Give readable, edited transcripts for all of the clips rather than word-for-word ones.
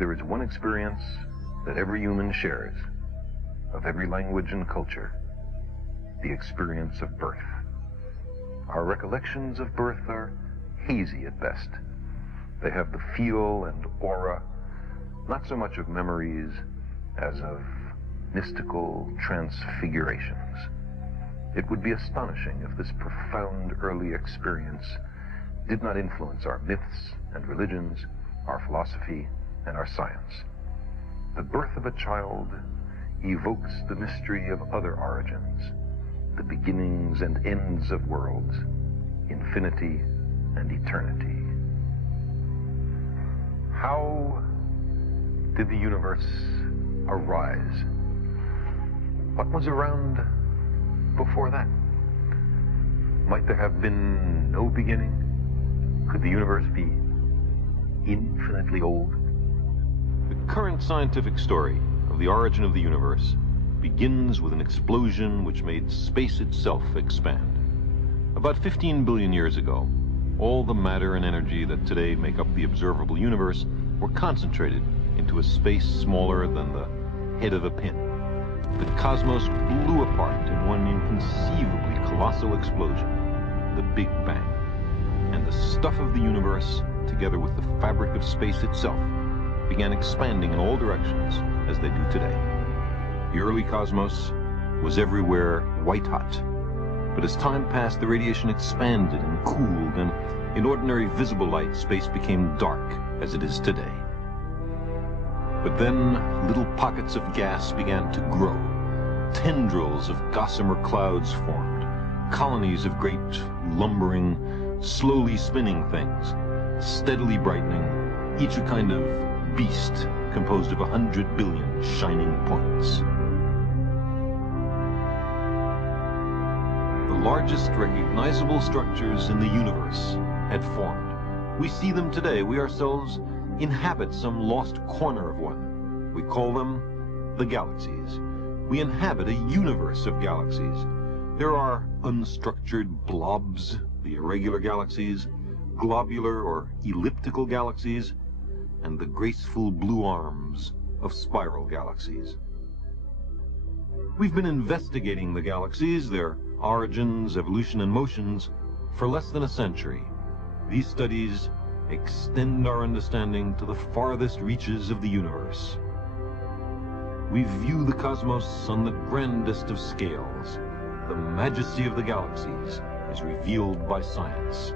There is one experience that every human shares, of every language and culture, the experience of birth. Our recollections of birth are hazy at best. They have the feel and aura, not so much of memories as of mystical transfigurations. It would be astonishing if this profound early experience did not influence our myths and religions, our philosophy, and our science. The birth of a child evokes the mystery of other origins, the beginnings and ends of worlds, infinity and eternity. How did the universe arise? What was around before that? Might there have been no beginning? Could the universe be infinitely old? The current scientific story of the origin of the universe begins with an explosion which made space itself expand. About 15 billion years ago, all the matter and energy that today make up the observable universe were concentrated into a space smaller than the head of a pin. The cosmos blew apart in one inconceivably colossal explosion, the Big Bang. And the stuff of the universe, together with the fabric of space itself, began expanding in all directions as they do today. The early cosmos was everywhere white hot. But as time passed, the radiation expanded and cooled, and in ordinary visible light, space became dark as it is today. But then little pockets of gas began to grow. Tendrils of gossamer clouds formed, colonies of great lumbering, slowly spinning things, steadily brightening, each a kind of beast composed of 100 billion shining points. The largest recognizable structures in the universe had formed. We see them today. We ourselves inhabit some lost corner of one. We call them the galaxies. We inhabit a universe of galaxies. There are unstructured blobs, the irregular galaxies, globular or elliptical galaxies, and the graceful blue arms of spiral galaxies. We've been investigating the galaxies, their origins, evolution, and motions for less than a century. These studies extend our understanding to the farthest reaches of the universe. We view the cosmos on the grandest of scales. The majesty of the galaxies is revealed by science.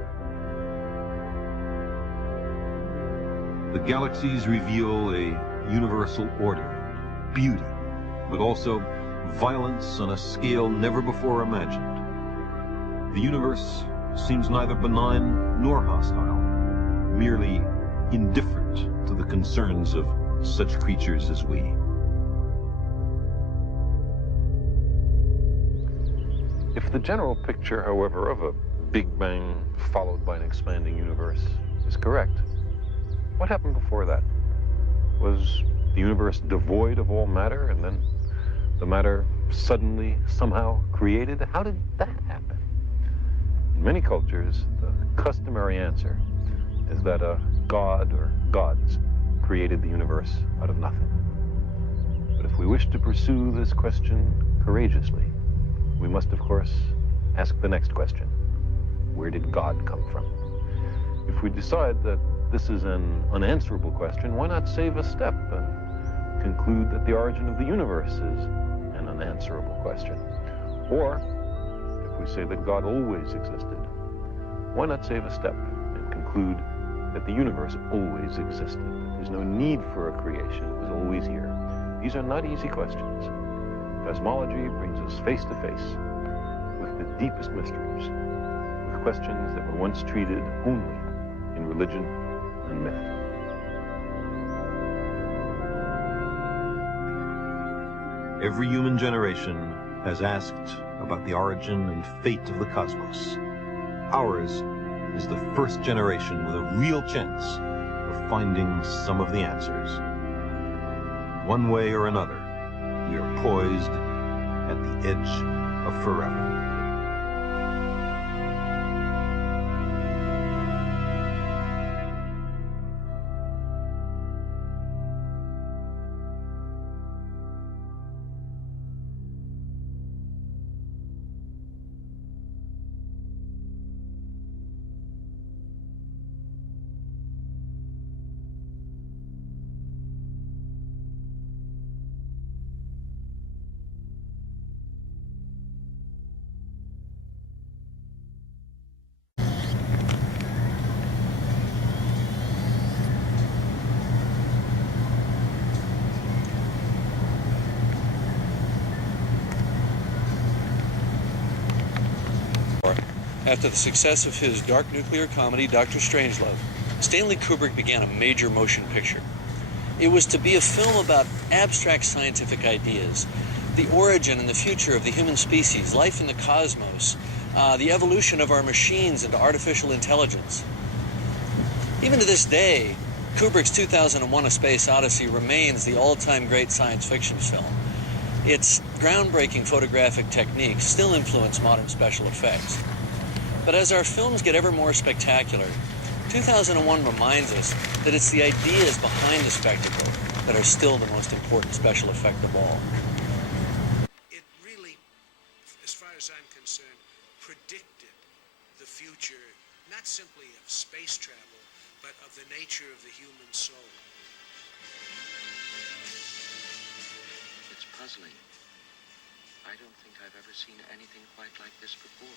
The galaxies reveal a universal order, beauty, but also violence on a scale never before imagined. The universe seems neither benign nor hostile, merely indifferent to the concerns of such creatures as we. If the general picture, however, of a Big Bang followed by an expanding universe is correct, what happened before that? Was the universe devoid of all matter and then the matter suddenly somehow created? How did that happen? In many cultures, the customary answer is that a god or gods created the universe out of nothing. But if we wish to pursue this question courageously, we must, of course, ask the next question. Where did God come from? If we decide that this is an unanswerable question, why not save a step and conclude that the origin of the universe is an unanswerable question? Or, if we say that God always existed, why not save a step and conclude that the universe always existed? There's no need for a creation. It was always here. These are not easy questions. Cosmology brings us face to face with the deepest mysteries, with questions that were once treated only in religion and myth. Every human generation has asked about the origin and fate of the cosmos. Ours is the first generation with a real chance of finding some of the answers. One way or another, we are poised at the edge of forever. After the success of his dark nuclear comedy, Dr. Strangelove, Stanley Kubrick began a major motion picture. It was to be a film about abstract scientific ideas, the origin and the future of the human species, life in the cosmos, the evolution of our machines into artificial intelligence. Even to this day, Kubrick's 2001: A Space Odyssey remains the all-time great science fiction film. Its groundbreaking photographic techniques still influence modern special effects. But as our films get ever more spectacular, 2001 reminds us that it's the ideas behind the spectacle that are still the most important special effect of all. It really, as far as I'm concerned, predicted the future, not simply of space travel, but of the nature of the human soul. It's puzzling. I don't think I've ever seen anything quite like this before.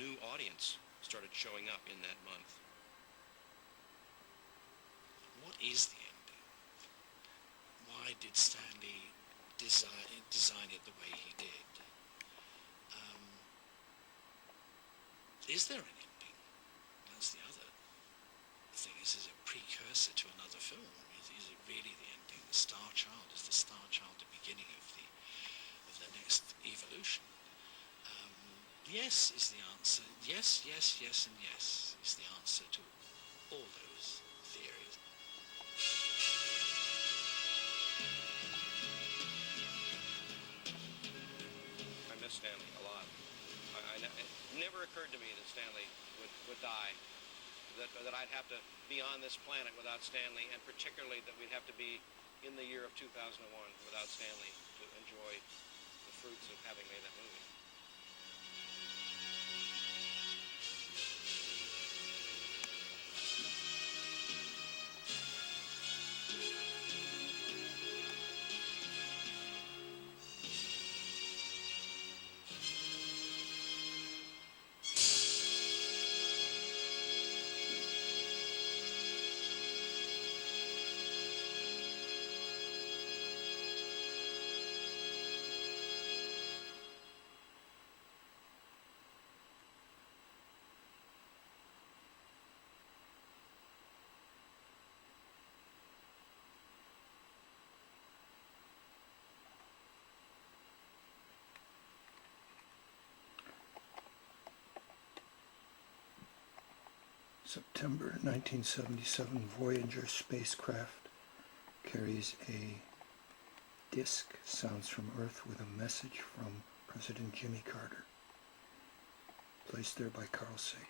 New audience started showing up in that month. What is the ending? Why did Stanley design it the way he did? Is there an ending? That's the other thing. Is it a precursor to another film? Is it really the ending? The Star Child, is the Star Child the beginning of the next evolution? Yes is the answer. Yes, yes, yes, and yes is the answer to all those theories. I miss Stanley a lot. It never occurred to me that Stanley would die, that I'd have to be on this planet without Stanley, and particularly that we'd have to be in the year of 2001 without Stanley to enjoy the fruits of having made that movie. September 1977 Voyager spacecraft carries a disk, sounds from Earth, with a message from President Jimmy Carter. Placed there by Carl Sagan.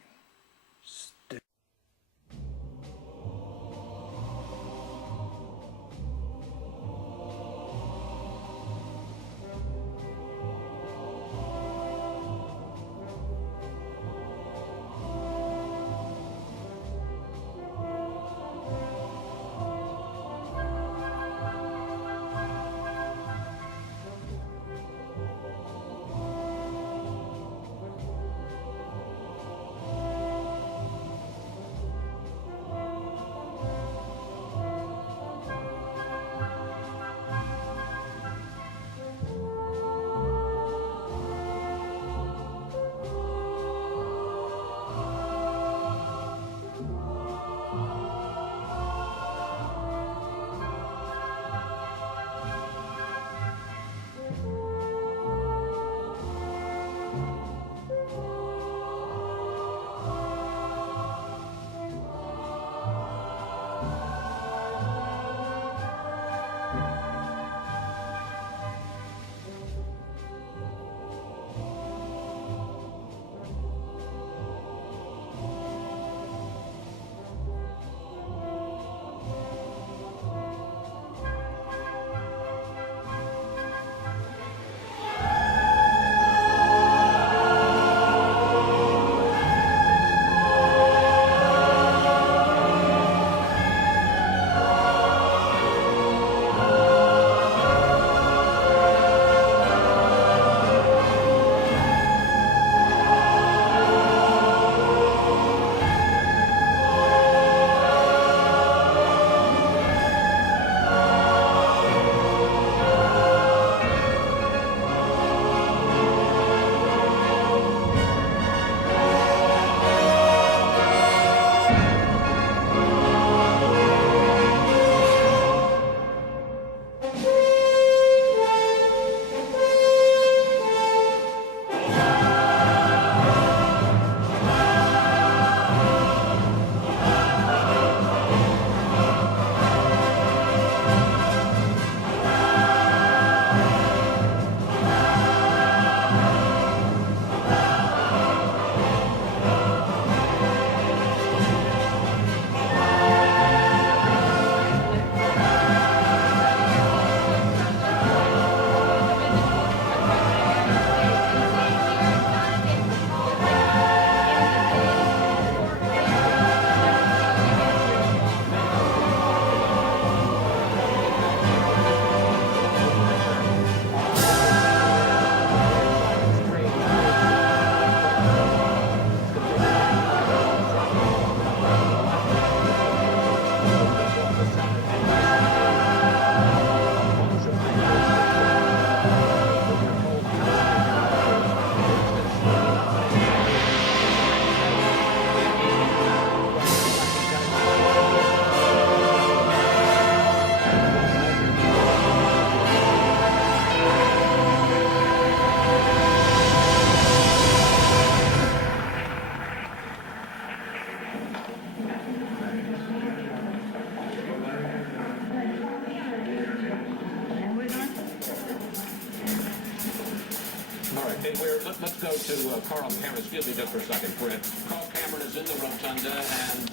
Okay, let's go to Carl Cameron. Excuse me just for a second, Fred. Carl Cameron is in the rotunda, and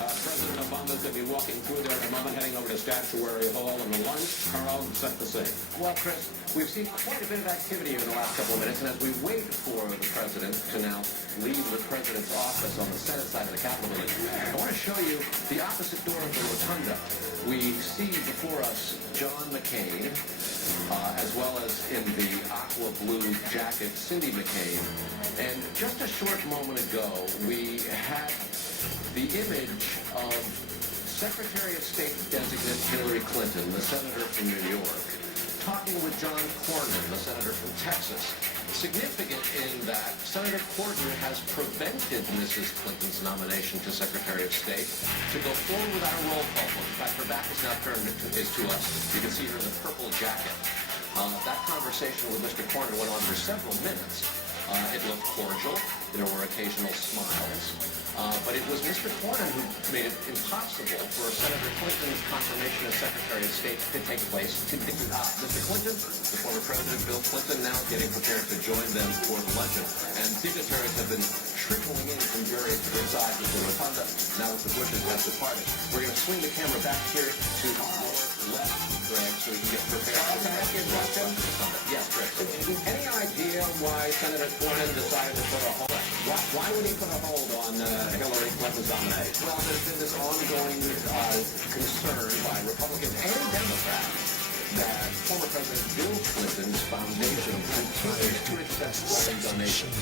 President Obama is going to be walking through there in a moment, heading over to Statuary Hall in the lunch. Carl, set the scene. Well, Chris, we've seen quite a bit of activity in the last couple of minutes, and as we wait for the president to now leave the president's office on the Senate side of the Capitol building, I want to show you the opposite door of the rotunda. We see before us John McCain, as well as in the aqua blue jacket, Cindy McCain. And just a short moment ago, we had the image of Secretary of State designate Hillary Clinton, the senator from New York, talking with John Cornyn, the senator from Texas. Significant in that Senator Cornyn has prevented Mrs. Clinton's nomination to Secretary of State to go forward without a roll call vote. In fact, her back is now turned to us. You can see her in the purple jacket. That conversation with Mr. Cornyn went on for several minutes. It looked cordial. There were occasional smiles. But it was Mr. Cornyn who made it impossible for Senator Clinton's confirmation as Secretary of State to take place. Mr. Clinton, the former President Bill Clinton, now getting prepared to join them for the luncheon. And dignitaries have been trickling in from various different sides of the rotunda now that the Bushes have departed. We're going to swing the camera back here to the left, Greg, so we can get prepared. Can I ask you a question? Yes, Greg. Any idea why Senator Cornyn decided to put a hold? Why would he put a hold on Hillary Clinton's nomination? Well, there's been this ongoing concern by Republicans and Democrats that former President Bill Clinton's foundation continues to accept foreign donations.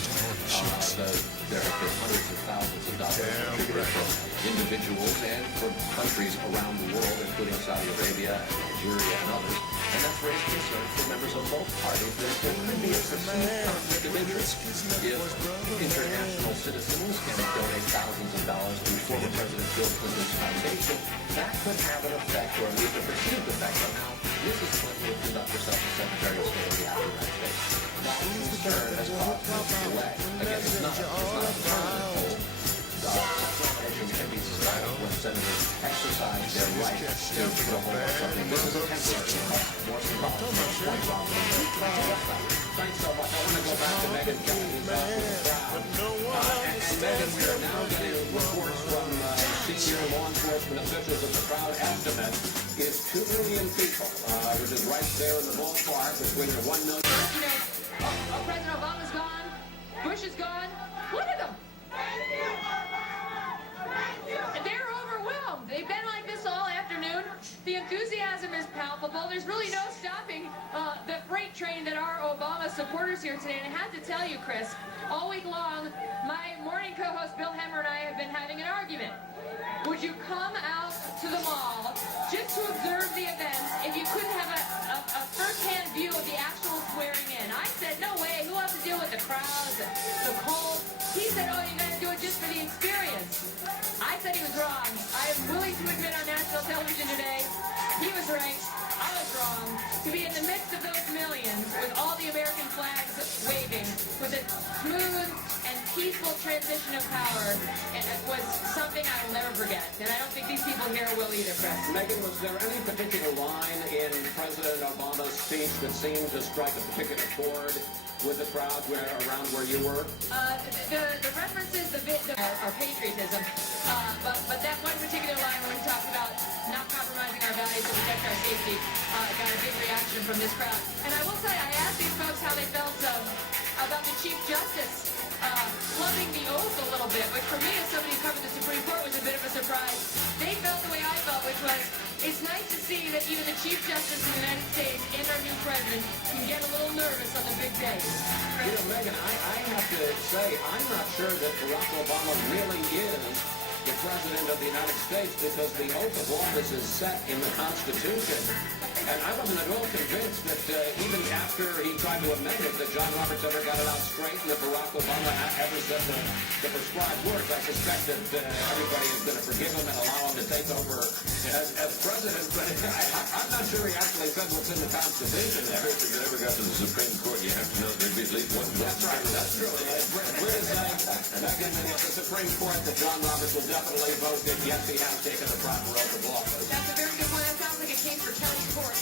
There have been hundreds of thousands of dollars contributed from individuals and from countries around the world, including Saudi Arabia, Nigeria, and others. And that's raised concern for members of both parties that there could be a perceived conflict of interest if international citizens can donate thousands of dollars to former President Bill Clinton's foundation. That could have an effect, or at least a perceived effect, on how Mrs. Clinton would conduct herself as Secretary of State of the United States. That concern has caused much delay. Again, it's not a permanent hold. Nominations can be suspended when senators exercise their right to put a hold on something. This is a temporary, more symbolic. Thanks so much. I want to go back to Megan Kelly, who's out in the crowd. And Megan, we are now getting reports from senior law enforcement officials that the crowd estimate is 2 million people, which is right there in the ballpark between the 1 million. You know, President Obama's gone, Bush is gone. Look at them. They're overwhelmed. They've been like this all afternoon. The enthusiasm is palpable. There's really no stopping the freight train that are Obama supporters here today. And I have to tell you, Chris, all week long, my morning co-host Bill Hemmer and I have been having an argument. Would you come out to the mall just to observe the events if you couldn't have a first-hand view of the actual swearing in? I said, no way. Who wants to deal with the crowds, the cold? He said, oh, you guys do it just for the experience. I said he was wrong. I am willing to admit on national television today, he was right. I was wrong. To be in the midst of those millions with all the American flags waving, with a smooth and peaceful transition of power, it was something I will never forget. And I don't think these people here will either, Chris. Megan, was there any particular line in President Obama's speech that seemed to strike a particular chord with the crowd around where you were? The references, our patriotism, but that one particular line where he talks about not compromising our values to protect our safety got a big reaction from this crowd. And I will say, I asked these folks how they felt about the Chief Justice flubbing the oath a little bit, which for me, as somebody who covered the Supreme Court, was a bit of a surprise. They felt the way I felt, which was, it's nice to see that even the Chief Justice of the United States and our new president can get a little nervous on the big days. You know, Megan, I have to say, I'm not sure that Barack Obama really is the President of the United States because the oath of office is set in the Constitution. And I wasn't at all convinced that even after he tried to amend it, that John Roberts ever got it out straight and that Barack Obama ever said the prescribed words. I suspect that everybody is going to forgive him and allow him to take over as president. But I'm not sure he actually said what's in the Constitution. If it ever got to the Supreme Court, you have to know there'd be at least one. That's right. That's true. We're saying, Megan, that if the Supreme Court, that John Roberts will definitely vote that yes, he has taken the proper oath of office. That's a very good one. That sounds like a case for Kelly's court.